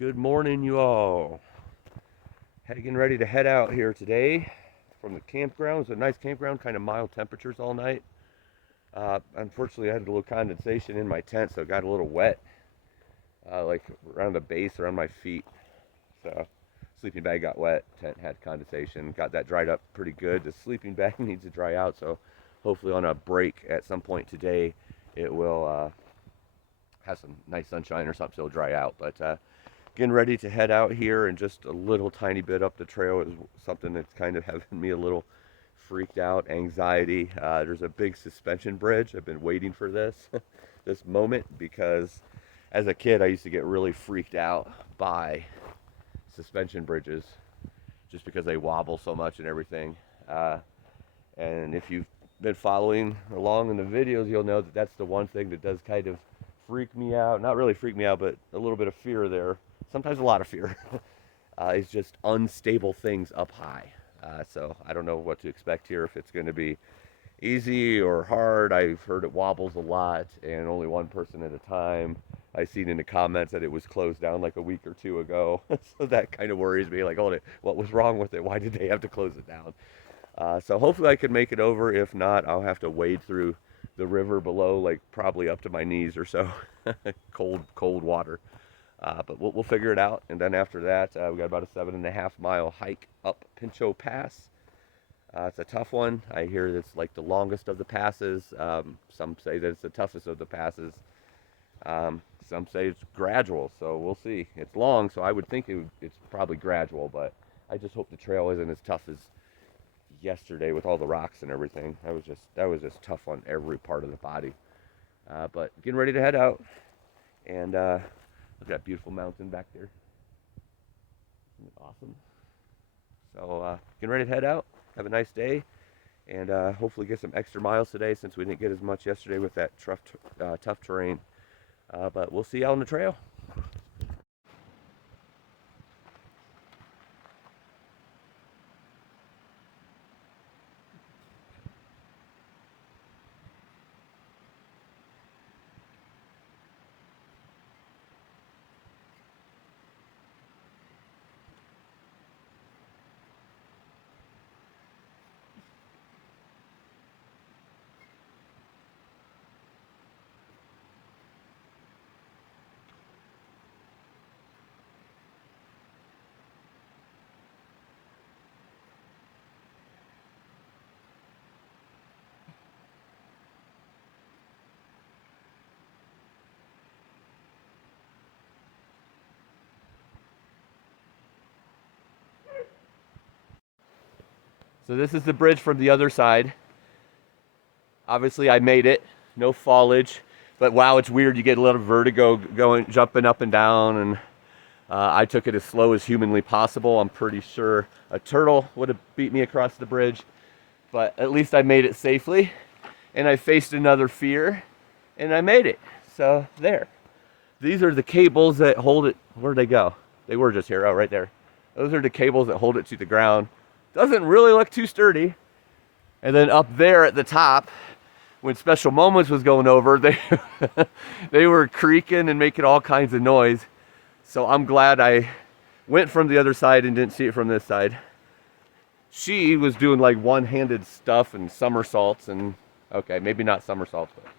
Good morning, you all. Getting ready to head out here today from the campground. It's a nice campground, kind of mild temperatures all night. Unfortunately, I had a little condensation in my tent, so it got a little wet, like around the base, around my feet. So, sleeping bag got wet, tent had condensation, got that dried up pretty good. The sleeping bag needs to dry out, so hopefully on a break at some point today, it will have some nice sunshine or something, so it'll dry out. But getting ready to head out here, and just a little tiny bit up the trail is something that's kind of having me a little freaked out, anxiety. There's a big suspension bridge. I've been waiting for this this moment, because as a kid I used to get really freaked out by suspension bridges just because they wobble so much and everything. And if you've been following along in the videos, you'll know that that's the one thing that does kind of freak me out. Not really freak me out, but a little bit of fear there. Sometimes a lot of fear. It's just unstable things up high. So I don't know what to expect here, if it's going to be easy or hard. I've heard it wobbles a lot and only one person at a time. I seen in the comments that it was closed down like a week or two ago. So that kind of worries me, like, oh, what was wrong with it? Why did they have to close it down? So hopefully I can make it over. If not, I'll have to wade through the river below, like probably up to my knees or so. cold water. But we'll figure it out. And then after that, we got about a 7.5-mile hike up Pinchot Pass. It's a tough one. I hear it's like the longest of the passes. Some say that it's the toughest of the passes. Some say it's gradual, so we'll see. It's long, so I would think it's probably gradual, but I just hope the trail isn't as tough as yesterday with all the rocks and everything. That was just tough on every part of the body. But getting ready to head out, and look at that beautiful mountain back there. Isn't it awesome? So getting ready to head out. Have a nice day, and hopefully get some extra miles today, since we didn't get as much yesterday with that tough terrain. But we'll see you out on the trail. So this is the bridge from the other side. Obviously I made it, no fallage, but wow, it's weird. You get a little vertigo jumping up and down, and I took it as slow as humanly possible. I'm pretty sure a turtle would have beat me across the bridge, but at least I made it safely, and I faced another fear, and I made it. So there. These are the cables that hold it. Where'd they go? They were just here. Oh, right there. Those are the cables that hold it to the ground. Doesn't really look too sturdy. And then up there at the top, when Special Moments was going over, they were creaking and making all kinds of noise. So I'm glad I went from the other side and didn't see it from this side. She was doing like one-handed stuff and somersaults, and okay, maybe not somersaults, but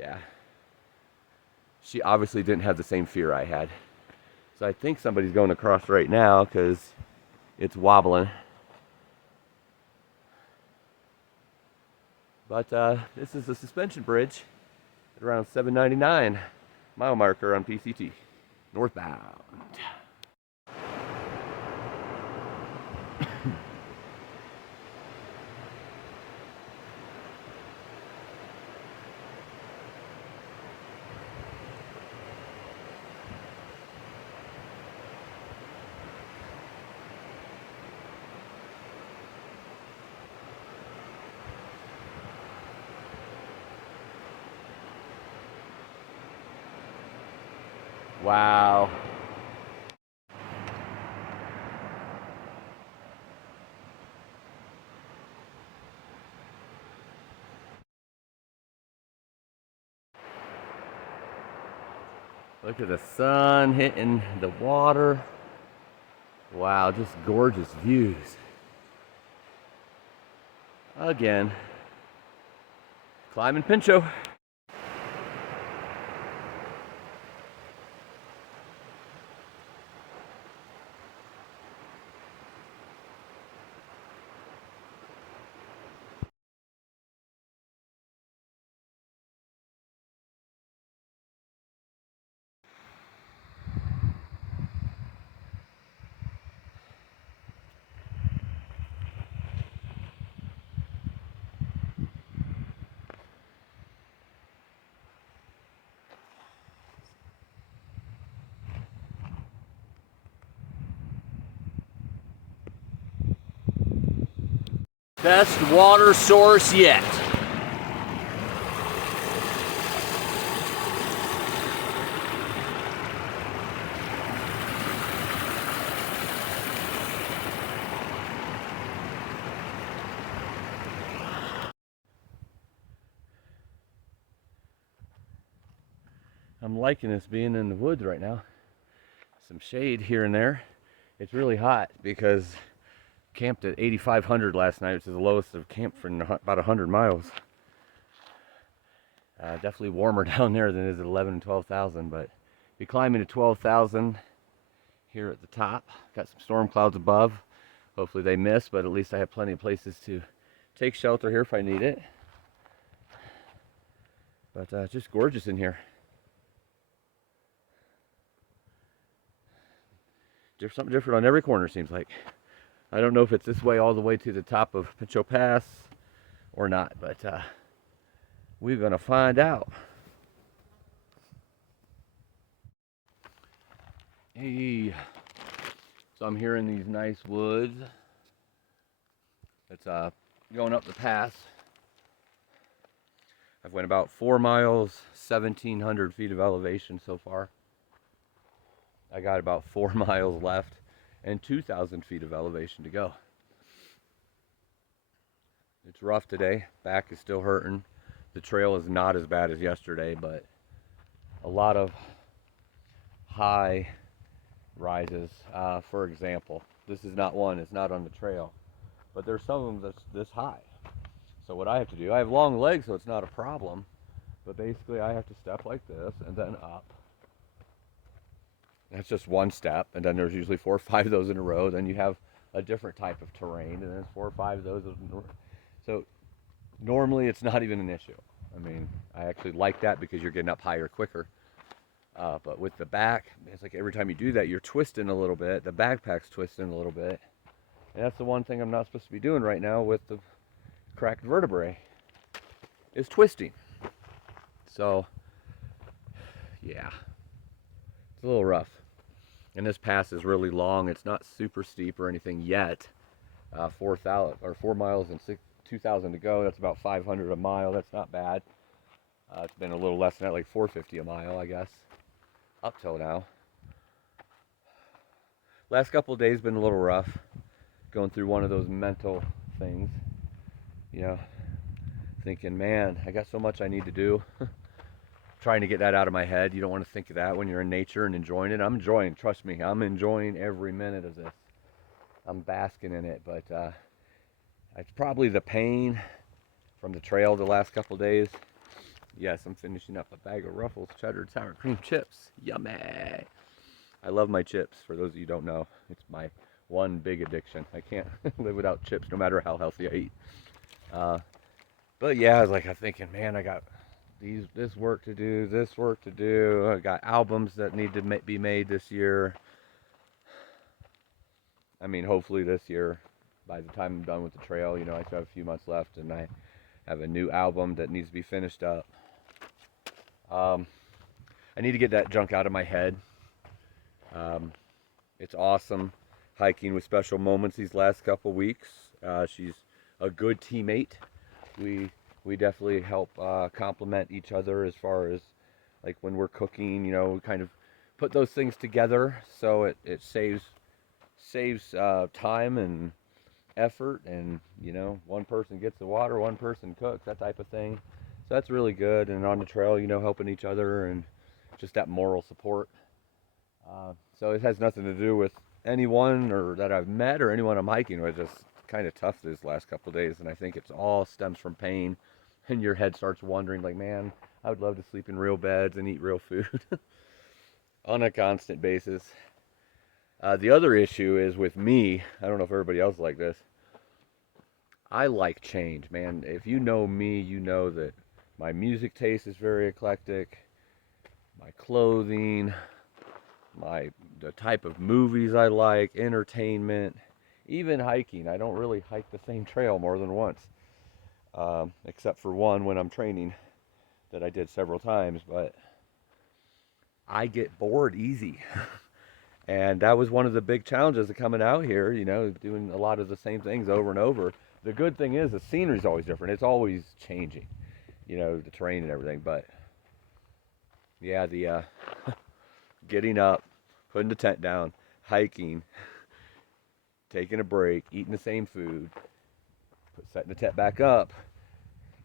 yeah. She obviously didn't have the same fear I had. So I think somebody's going across right now, because it's wobbling. But this is a suspension bridge at around 799 mile marker on PCT, northbound. Wow. Look at the sun hitting the water. Wow, just gorgeous views. Again, climbing Pinchot. Best water source yet. I'm liking this being in the woods right now. Some shade here and there. It's really hot because camped at 8,500 last night, which is the lowest I've camped for about 100 miles. Definitely warmer down there than it is at 11 and 12,000, but be climbing to 12,000 here at the top. Got some storm clouds above. Hopefully they miss, but at least I have plenty of places to take shelter here if I need it. But just gorgeous in here. There's something different on every corner, seems like. I don't know if it's this way all the way to the top of Pinchot Pass or not, but we're gonna find out. Hey, so I'm here in these nice woods. It's going up the pass. I've went about 4 miles, 1,700 feet of elevation so far. I got about 4 miles left and 2,000 feet of elevation to go. It's rough today. Back is still hurting. The trail is not as bad as yesterday, but a lot of high rises. For example, this is not one, it's not on the trail, but there's some of them that's this high. So what I have to do, I have long legs, so it's not a problem, but basically I have to step like this and then up. That's just one step, and then there's usually 4 or 5 of those in a row. Then you have a different type of terrain, and then 4 or 5 of those in a row. So normally it's not even an issue. I mean, I actually like that because you're getting up higher quicker. But with the back, it's like every time you do that, you're twisting a little bit. The backpack's twisting a little bit. And that's the one thing I'm not supposed to be doing right now with the cracked vertebrae, is twisting. So, yeah, it's a little rough. And this pass is really long. It's not super steep or anything yet. 4 miles and 2,000 to go. That's about 500 a mile. That's not bad. It's been a little less than that, like 450 a mile, I guess, up till now. Last couple of days been a little rough. Going through one of those mental things, you know, thinking, man, I got so much I need to do. Trying to get that out of my head. You don't want to think of that when you're in nature and enjoying it. I'm enjoying, trust me, I'm enjoying every minute of this. I'm basking in it, but it's probably the pain from the trail the last couple days. Yes, I'm finishing up a bag of Ruffles cheddar sour cream chips. Yummy. I love my chips. For those of you who don't know, it's my one big addiction. I can't live without chips no matter how healthy I eat. But yeah, I was like, I'm thinking, man, I got this work to do, this work to do. I got albums that need to be made this year. I mean, hopefully this year, by the time I'm done with the trail, you know, I still have a few months left, and I have a new album that needs to be finished up. I need to get that junk out of my head. It's awesome hiking with Special Moments these last couple weeks. She's a good teammate. We definitely help complement each other as far as, like, when we're cooking, you know, we kind of put those things together so it saves time and effort, and, you know, one person gets the water, one person cooks, that type of thing. So that's really good. And on the trail, you know, helping each other and just that moral support. So it has nothing to do with anyone or that I've met or anyone I'm hiking with. Just kind of tough this last couple of days, and I think it's all stems from pain, and your head starts wondering like, man, I would love to sleep in real beds and eat real food on a constant basis. The other issue is with me, I don't know if everybody else is like this, I like change, man. If you know me, you know that my music taste is very eclectic, my clothing, the type of movies I like, entertainment, even hiking. I don't really hike the same trail more than once, except for one when I'm training that I did several times, but I get bored easy. And that was one of the big challenges of coming out here, you know, doing a lot of the same things over and over. The good thing is the scenery's always different. It's always changing, you know, the terrain and everything. But yeah, the getting up, putting the tent down, hiking, taking a break, eating the same food, setting the tent back up,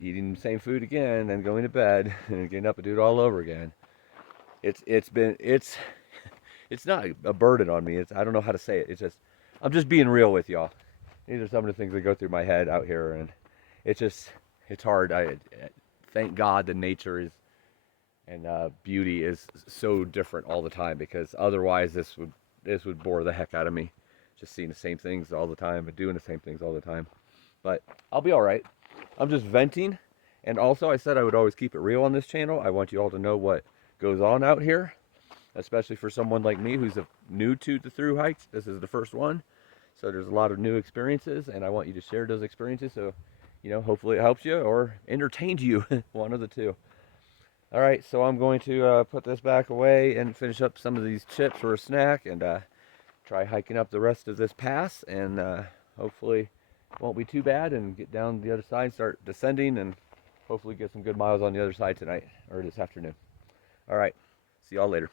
eating the same food again, and going to bed, and getting up and do it all over again. It's not a burden on me. I don't know how to say it. It's just, I'm just being real with y'all. These are some of the things that go through my head out here, and it's hard. I thank God the nature is and beauty is so different all the time, because otherwise this would bore the heck out of me, just seeing the same things all the time and doing the same things all the time. But I'll be all right. I'm just venting, and also I said I would always keep it real on this channel. I want you all to know what goes on out here, especially for someone like me who's new to the thru hikes. This is the first one, so there's a lot of new experiences, and I want you to share those experiences. So, you know, hopefully it helps you or entertains you, one of the two. All right, so I'm going to put this back away and finish up some of these chips for a snack, and try hiking up the rest of this pass, and hopefully it won't be too bad, and get down the other side, start descending, and hopefully get some good miles on the other side tonight or this afternoon. All right, see y'all later.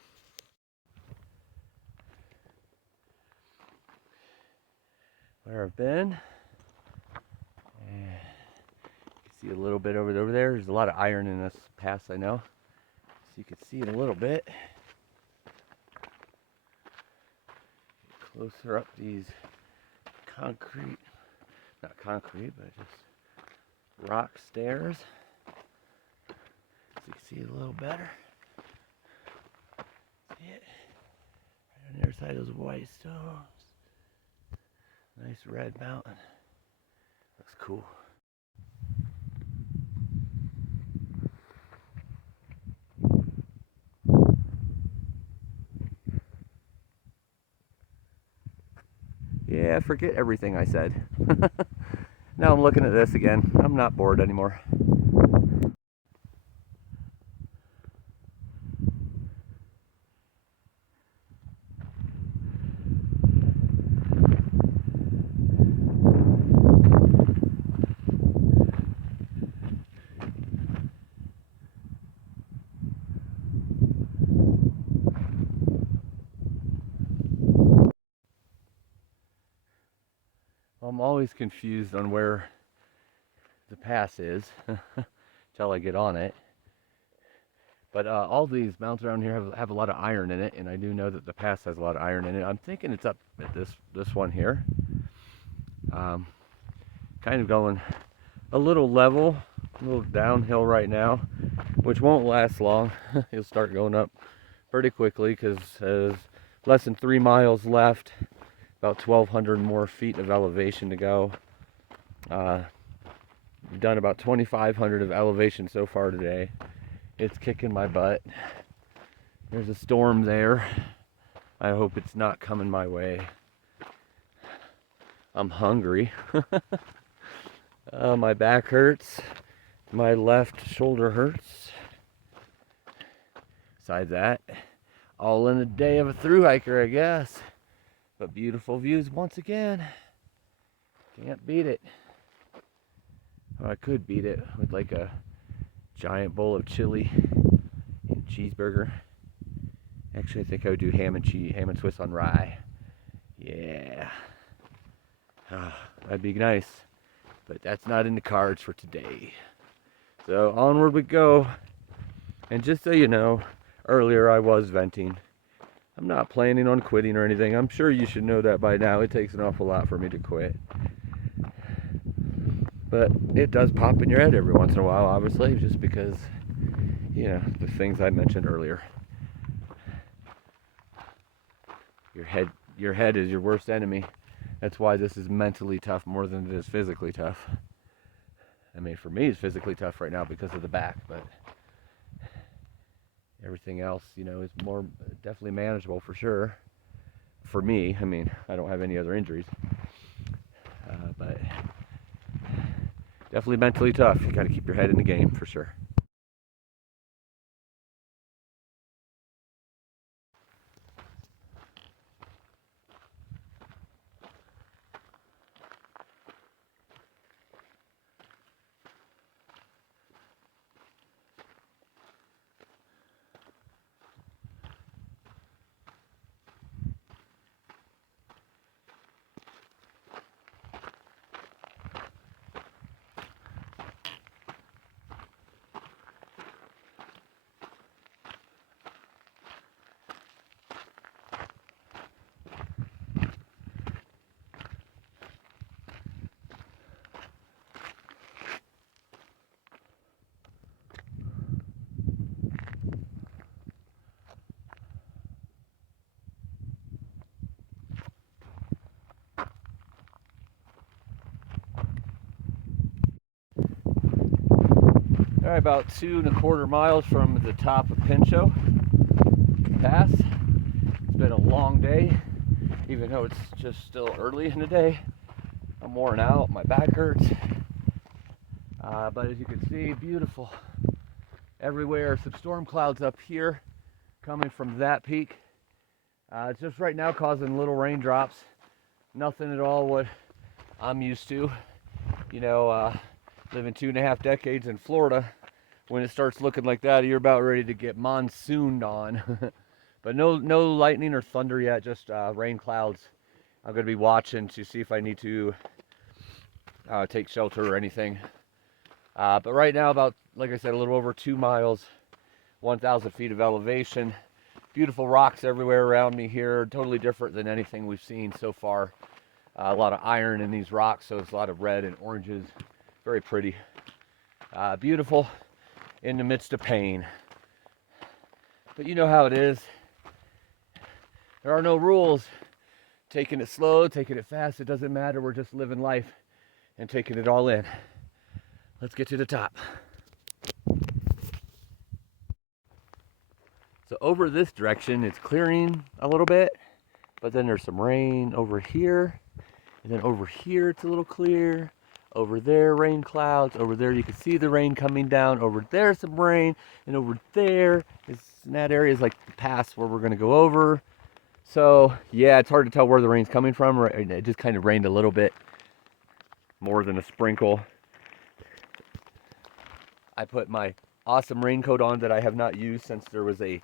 Where I've been, you can see a little bit over there. There's a lot of iron in this pass, I know, so you can see it a little bit. Closer up these concrete, not concrete, but just rock stairs, so you can see it a little better. See it? Right on the other side of those white stones. Nice red mountain. Looks cool. Yeah, forget everything I said. Now I'm looking at this again. I'm not bored anymore. I'm always confused on where the pass is until I get on it. But all these mountains around here have a lot of iron in it, and I do know that the pass has a lot of iron in it. I'm thinking it's up at this one here. Kind of going a little level, a little downhill right now, which won't last long. You'll start going up pretty quickly, because there's less than 3 miles left. About 1,200 more feet of elevation to go. We've done about 2,500 of elevation so far today. It's kicking my butt. There's a storm there. I hope it's not coming my way. I'm hungry. My back hurts. My left shoulder hurts. Besides that, all in a day of a thru hiker, I guess. But beautiful views once again. Can't beat it. Well, I could beat it with like a giant bowl of chili and cheeseburger. Actually, I think I would do ham and Swiss on rye. Yeah. That'd be nice. But that's not in the cards for today. So onward we go. And just so you know, earlier I was venting. I'm not planning on quitting or anything. I'm sure you should know that by now. It takes an awful lot for me to quit. But it does pop in your head every once in a while, obviously, just because, you know, the things I mentioned earlier. Your head is your worst enemy. That's why this is mentally tough more than it is physically tough. I mean, for me, it's physically tough right now because of the back, but everything else, you know, is more definitely manageable for sure. For me, I mean, I don't have any other injuries, but definitely mentally tough. You got to keep your head in the game for sure. All right, about 2.25 miles from the top of Pinchot Pass. It's been a long day, even though it's just still early in the day. I'm worn out, my back hurts. But as you can see, beautiful everywhere. Some storm clouds up here coming from that peak. It's just right now causing little raindrops. Nothing at all what I'm used to. You know, living 2.5 decades in Florida, when it starts looking like that, you're about ready to get monsooned on. But no lightning or thunder yet, just rain clouds. I'm going to be watching to see if I need to take shelter or anything. But right now, about, like I said, a little over 2 miles, 1,000 feet of elevation. Beautiful rocks everywhere around me here, totally different than anything we've seen so far. A lot of iron in these rocks, so it's a lot of red and oranges. Very pretty. Beautiful in the midst of pain. But you know how it is. There are no rules. Taking it slow, taking it fast, it doesn't matter. We're just living life and taking it all in. Let's get to the top. So over this direction, it's clearing a little bit, but then there's some rain over here, and then over here it's a little clear. Over there, rain clouds. Over there, you can see the rain coming down. Over there, some rain, and over there is, in that area is like the pass where we're gonna go over. So yeah, it's hard to tell where the rain's coming from. It just kind of rained a little bit, more than a sprinkle. I put my awesome raincoat on that I have not used since there was a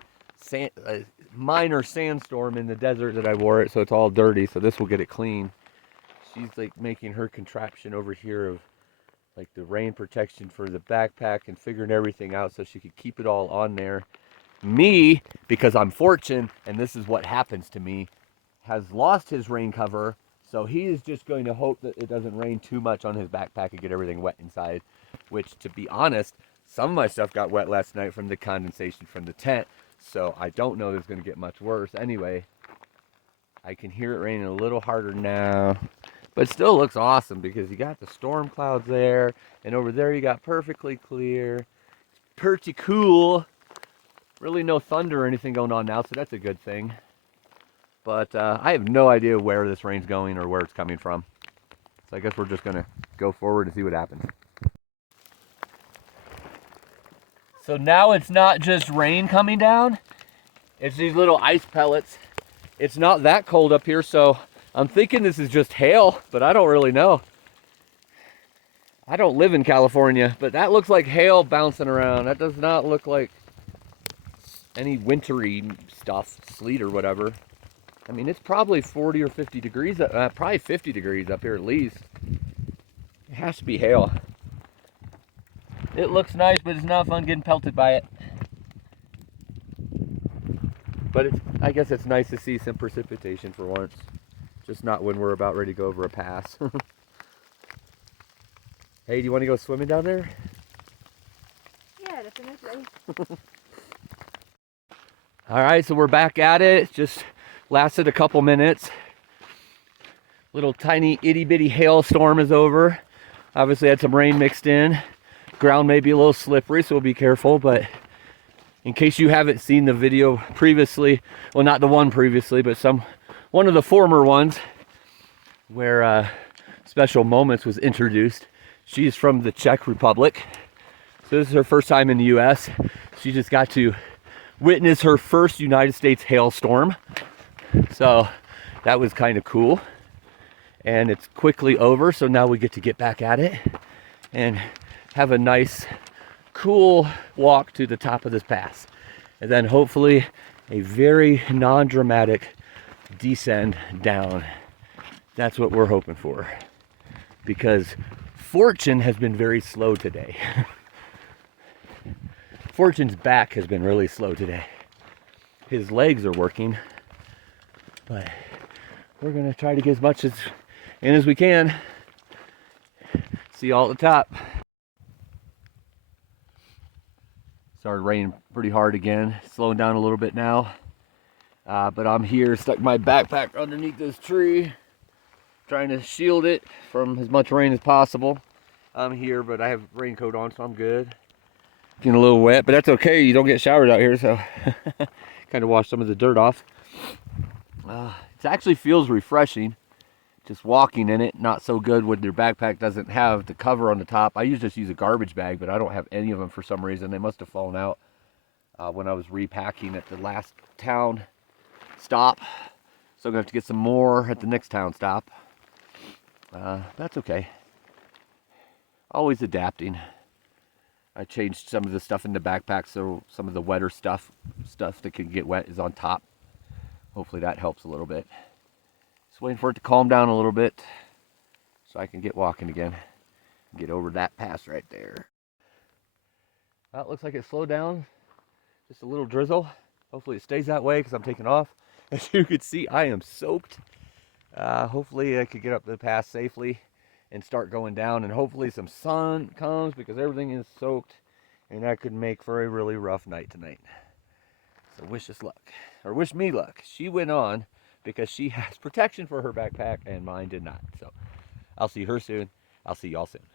minor sandstorm in the desert that I wore it, so it's all dirty. So this will get it clean. She's like making her contraption over here of like the rain protection for the backpack and figuring everything out so she could keep it all on there. Me, because I'm fortunate, and this is what happens to me, has lost his rain cover, so he is just going to hope that it doesn't rain too much on his backpack and get everything wet inside, which, to be honest, some of my stuff got wet last night from the condensation from the tent, so I don't know that it's going to get much worse. Anyway, I can hear it raining a little harder now, but it still looks awesome because you got the storm clouds there, and over there you got perfectly clear. Pretty cool. Really no thunder or anything going on now, so that's a good thing. But I have no idea where this rain's going or where it's coming from. So I guess we're just gonna go forward and see what happens. So now it's not just rain coming down, it's these little ice pellets. It's not that cold up here, so I'm thinking this is just hail, but I don't really know. I don't live in California, but that looks like hail bouncing around. That does not look like any wintry stuff, sleet or whatever. I mean, it's probably 40 or 50 degrees, probably 50 degrees up here at least. It has to be hail. It looks nice, but it's not fun getting pelted by it. But I guess it's nice to see some precipitation for once. Just not when we're about ready to go over a pass. Hey, do you want to go swimming down there? Yeah, definitely. All right, so we're back at it. Just lasted a couple minutes. Little tiny itty bitty hailstorm is over. Obviously had some rain mixed in. Ground may be a little slippery, so we'll be careful. But in case you haven't seen the video previously, well, not the one previously, but one of the former ones where Special Moments was introduced. She's from the Czech Republic. So this is her first time in the US. She just got to witness her first United States hailstorm. So that was kind of cool. And it's quickly over, so now we get back at it and have a nice, cool walk to the top of this pass. And then hopefully a very non-dramatic descend down. That's what we're hoping for. Because Fortune has been very slow today. Fortune's back has been really slow today. His legs are working, but we're gonna try to get as much in as we can. See y'all at the top. Started raining pretty hard again, slowing down a little bit now. But I'm here, stuck my backpack underneath this tree, trying to shield it from as much rain as possible. I'm here, but I have a raincoat on, so I'm good. Getting a little wet, but that's okay. You don't get showers out here, so kind of wash some of the dirt off. It actually feels refreshing, just walking in it. Not so good when your backpack doesn't have the cover on the top. I usually just use a garbage bag, but I don't have any of them for some reason. They must have fallen out when I was repacking at the last town stop. So I'm gonna have to get some more at the next town stop. That's okay. Always adapting. I changed some of the stuff in the backpack, so some of the wetter stuff that can get wet is on top. Hopefully that helps a little bit. Just waiting for it to calm down a little bit so I can get walking again. Get over that pass right there. Well, it looks like it slowed down. Just a little drizzle. Hopefully it stays that way because I'm taking off. As you can see, I am soaked. Hopefully I could get up the pass safely and start going down, and hopefully some sun comes because everything is soaked, and that could make for a really rough night tonight. So wish us luck, or wish me luck. She went on because she has protection for her backpack and mine did not. So I'll see her soon. I'll see y'all soon.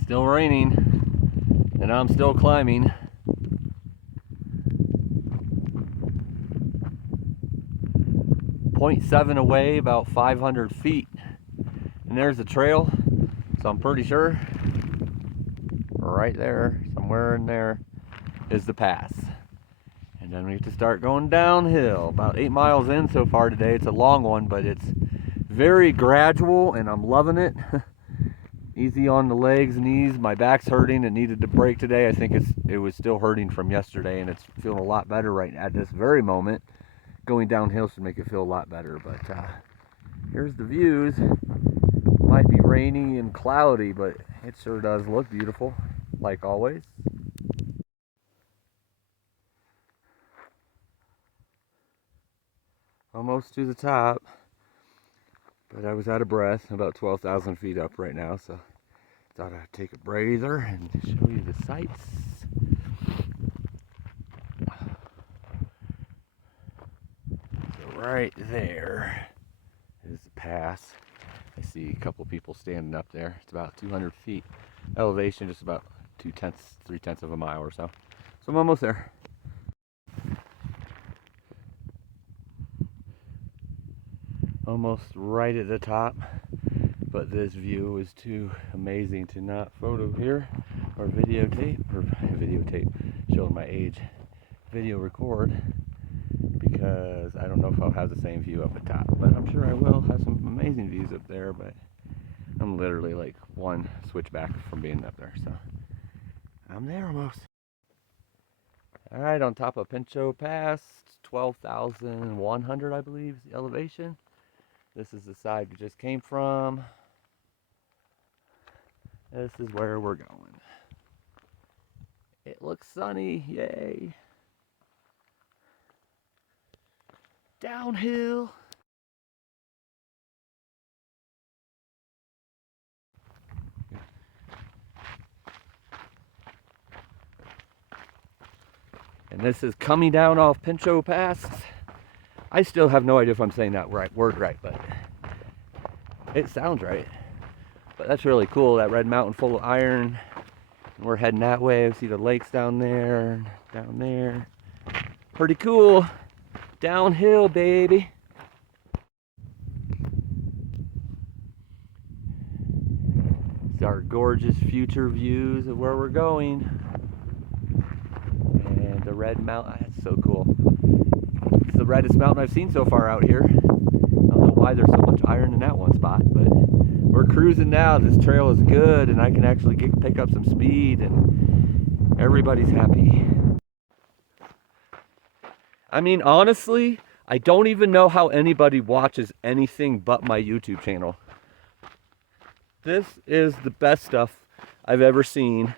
Still raining, and I'm still climbing. .7 away, about 500 feet, and there's the trail. So I'm pretty sure right there, somewhere in there, is the pass. And then we have to start going downhill. About 8 miles in so far today. It's a long one, but it's very gradual, and I'm loving it. Easy on the legs, knees. My back's hurting. It needed to break today. I think it was still hurting from yesterday, and it's feeling a lot better right at this very moment. Going downhill should make it feel a lot better, but here's the views. Might be rainy and cloudy, but it sure does look beautiful, like always. Almost to the top, but I was out of breath. About 12,000 feet up right now, so thought I'd take a breather and show you the sights. Right there is the pass. I see a couple people standing up there. It's about 200 feet elevation, just about 3/10 of a mile or so. So I'm almost there. Almost right at the top, but this view is too amazing to not photo here or videotape, showing my age, video record. Because I don't know if I'll have the same view up at top, but I'm sure I will have some amazing views up there. But I'm literally like one switchback from being up there, so I'm there almost. All right, on top of Pinchot Pass, 12,100 I believe is the elevation. This is the side we just came from. This is where we're going. It looks sunny, yay! Downhill. And this is coming down off Pinchot Pass. I still have no idea if I'm saying that word right, but it sounds right. But that's really cool, that red mountain full of iron. And we're heading that way. See the lakes down there. Pretty cool. Downhill, baby. It's our gorgeous future views of where we're going. And the red mountain, that's so cool. It's the reddest mountain I've seen so far out here. I don't know why there's so much iron in that one spot, but we're cruising now. This trail is good and I can actually pick up some speed and everybody's happy. I mean, honestly, I don't even know how anybody watches anything but my YouTube channel. This is the best stuff I've ever seen.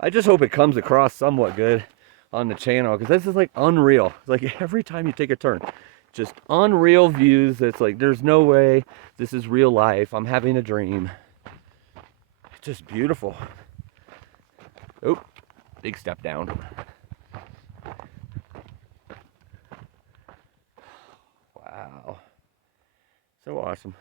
I just hope it comes across somewhat good on the channel, because this is like unreal. Like every time you take a turn, just unreal views. It's like there's no way this is real life. I'm having a dream. It's just beautiful. Oh, big step down. Wow, so awesome.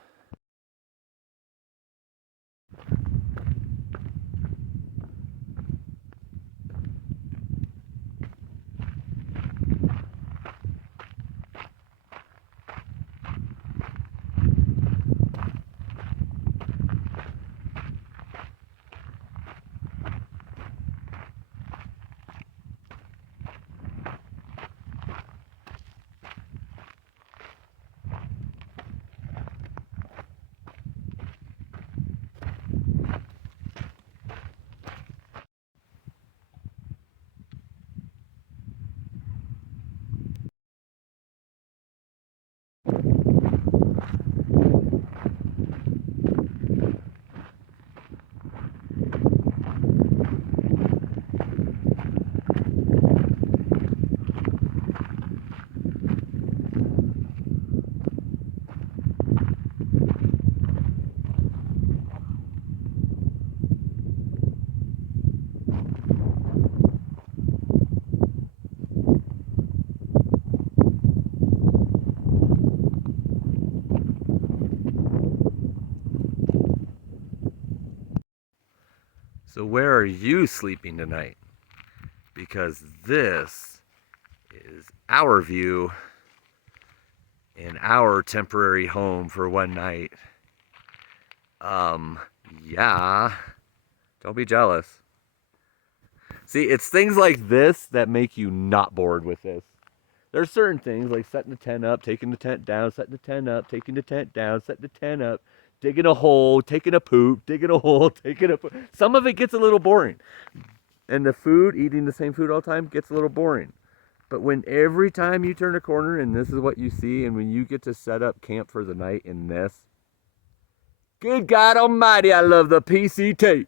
So where are you sleeping tonight? Because this is our view in our temporary home for one night. Yeah, don't be jealous. See, it's things like this that make you not bored with this. There's certain things like setting the tent up, taking the tent down, setting the tent up, taking the tent down, setting the tent up, digging a hole, taking a poop, digging a hole, taking a poop. Some of it gets a little boring. And the food, eating the same food all the time, gets a little boring. But when every time you turn a corner and this is what you see, and when you get to set up camp for the night in this, good God Almighty, I love the PCT.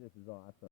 This is awesome.